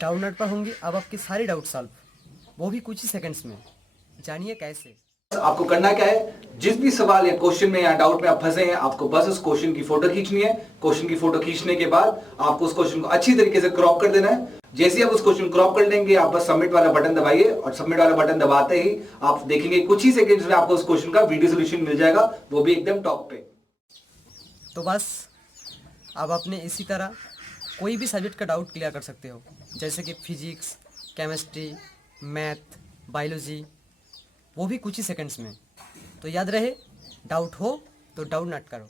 Doubt note पर होंगी अब आपकी सारी डाउट सॉल्व, वो भी कुछ ही सेकंड्स में। जानिए कैसे। आपको करना क्या है, जिस भी सवाल या क्वेश्चन में या डाउट में आप फंसे हैं, आपको बस उस क्वेश्चन की फोटो खींचनी है। क्वेश्चन की फोटो खींचने के बाद आपको उस क्वेश्चन को अच्छी तरीके से क्रॉप कर देना है। जैसे ही आप उस क्वेश्चन क्रॉप कर लेंगे, आप बस सबमिट वाला बटन दबाइए और सबमिट वाला बटन दबाते ही आप देखेंगे कुछ ही सेकंड्स में आपको उस क्वेश्चन का वीडियो सोल्यूशन मिल जाएगा, वो भी एकदम टॉप पे। तो बस अब आपने इसी तरह कोई भी सब्जेक्ट का डाउट क्लियर कर सकते हो, जैसे कि फिजिक्स, केमिस्ट्री, मैथ, बायोलॉजी, वो भी कुछ ही सेकंड्स में। तो याद रहे, डाउट हो तो डाउट नॉट करो।